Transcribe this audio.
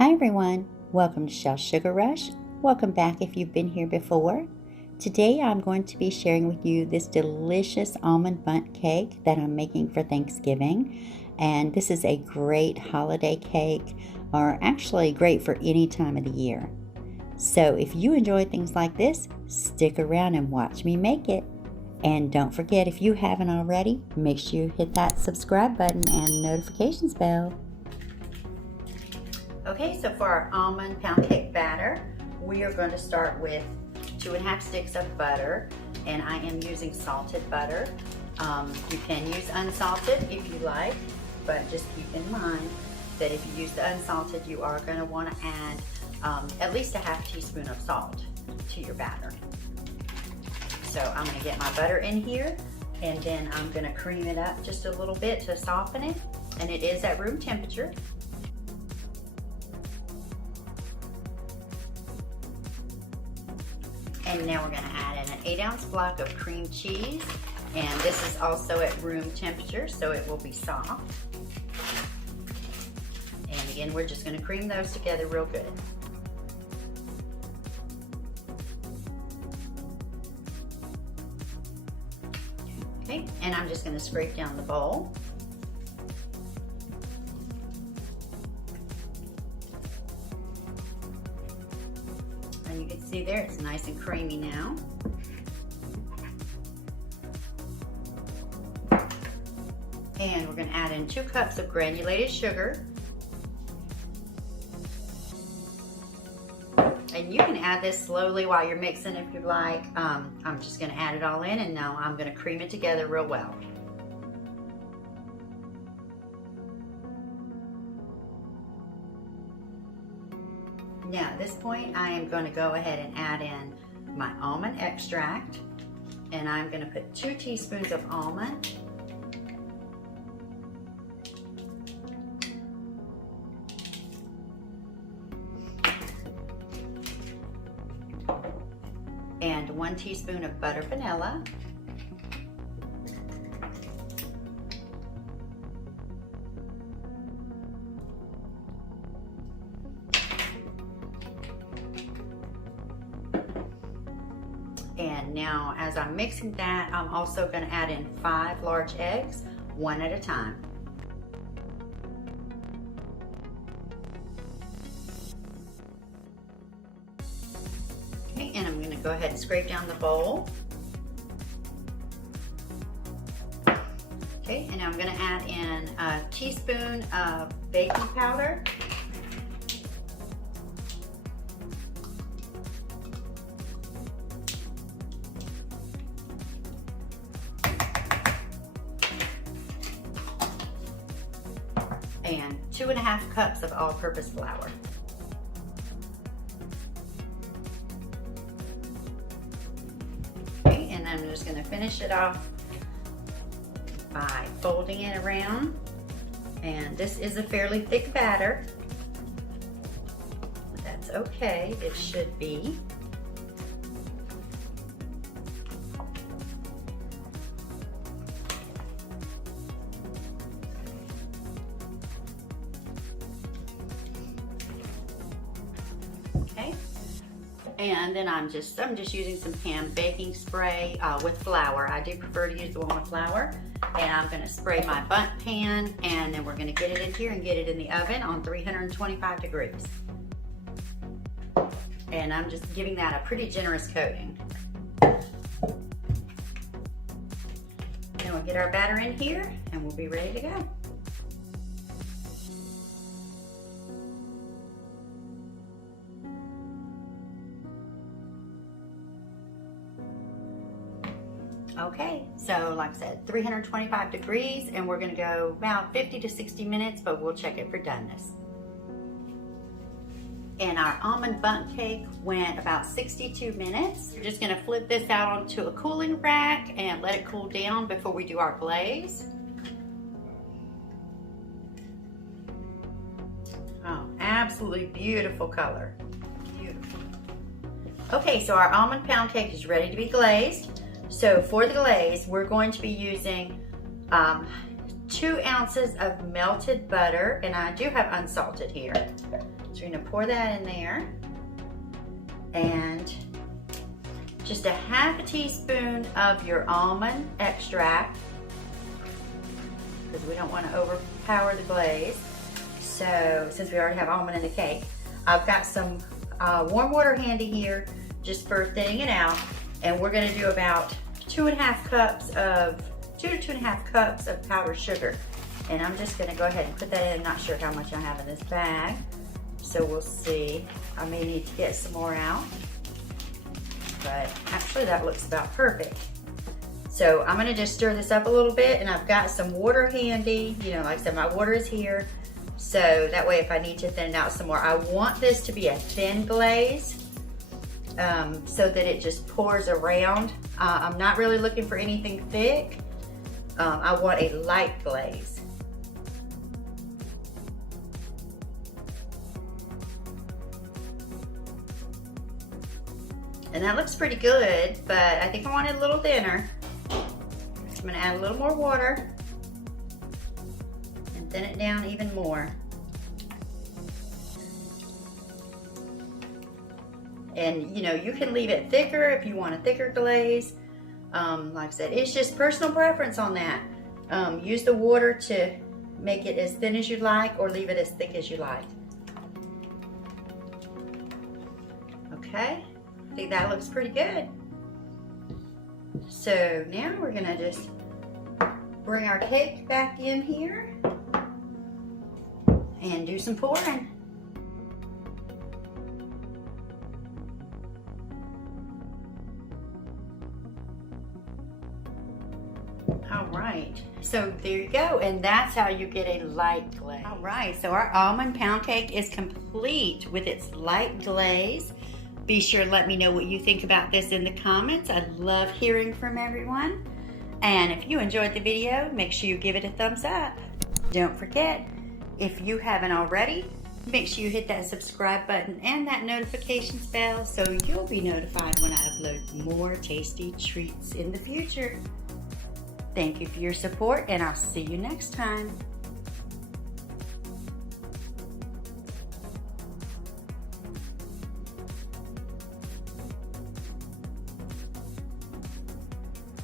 Hi everyone, welcome to Shell Sugar Rush. Welcome back if you've been here before. Today I'm going to be sharing with you this delicious almond bundt cake that I'm making for Thanksgiving. And this is a great holiday cake, or actually great for any time of the year. So if you enjoy things like this, stick around and watch me make it. And don't forget, if you haven't already, make sure you hit that subscribe button and notifications bell. Okay, so for our almond pound cake batter, we are going to start with 2½ sticks of butter, and I am using salted butter. You can use unsalted if you like, but just keep in mind that if you use the unsalted, you are going to want to add at least a ½ teaspoon of salt to your batter. So I'm going to get my butter in here, and then I'm going to cream it up just a little bit to soften it, and it is at room temperature. And now we're going to add in an 8-ounce block of cream cheese, and this is also at room temperature, so it will be soft. And again, we're just going to cream those together real good. Okay, and I'm just going to scrape down the bowl. And you can see there, it's nice and creamy now. And we're going to add in 2 cups of granulated sugar. And you can add this slowly while you're mixing if you like. I'm just going to add it all in, and now I'm going to cream it together real well. Now at this point, I am going to go ahead and add in my almond extract, and I'm going to put 2 teaspoons of almond. And 1 teaspoon of butter vanilla. And now as I'm mixing that, I'm also going to add in 5 large eggs, one at a time. Okay, and I'm going to go ahead and scrape down the bowl. Okay, and now I'm going to add in a teaspoon of baking powder. And 2½ cups of all-purpose flour. Okay, and I'm just going to finish it off by folding it around. And this is a fairly thick batter. That's okay, it should be. Okay, and then I'm just using some pan baking spray with flour. I do prefer to use the one with flour. And I'm going to spray my bundt pan, and then we're going to get it in here and get it in the oven on 325 degrees. And I'm just giving that a pretty generous coating. Then we'll get our batter in here, and we'll be ready to go. Okay, so like I said, 325 degrees, and we're gonna go about 50 to 60 minutes, but we'll check it for doneness. And our almond bundt cake went about 62 minutes. We're just gonna flip this out onto a cooling rack and let it cool down before we do our glaze. Oh, absolutely beautiful color, beautiful. Okay, so our almond pound cake is ready to be glazed. So for the glaze, we're going to be using 2 ounces of melted butter, and I do have unsalted here. So you're gonna pour that in there. And just a half a teaspoon of your almond extract, because we don't want to overpower the glaze. So since we already have almond in the cake, I've got some warm water handy here just for thinning it out. And we're gonna do about 2 to 2.5 cups of powdered sugar. And I'm just gonna go ahead and put that in. I'm not sure how much I have in this bag, so we'll see. I may need to get some more out, but actually that looks about perfect. So I'm gonna just stir this up a little bit, and I've got some water handy. You know, like I said, my water is here. So that way if I need to thin it out some more, I want this to be a thin glaze so that it just pours around. I'm not really looking for anything thick. I want a light glaze. And that looks pretty good, but I think I want it a little thinner. I'm gonna add a little more water and thin it down even more. And you know, you can leave it thicker if you want a thicker glaze. Like I said, it's just personal preference on that. Use the water to make it as thin as you like, or leave it as thick as you like. Okay, I think that looks pretty good. So now we're gonna just bring our cake back in here and do some pouring. All right, so there you go, and that's how you get a light glaze. All right, so our almond pound cake is complete with its light glaze. Be sure to let me know what you think about this in the comments. I love hearing from everyone. And if you enjoyed the video, make sure you give it a thumbs up. Don't forget, if you haven't already, make sure you hit that subscribe button and that notifications bell so you'll be notified when I upload more tasty treats in the future. Thank you for your support, and I'll see you next time.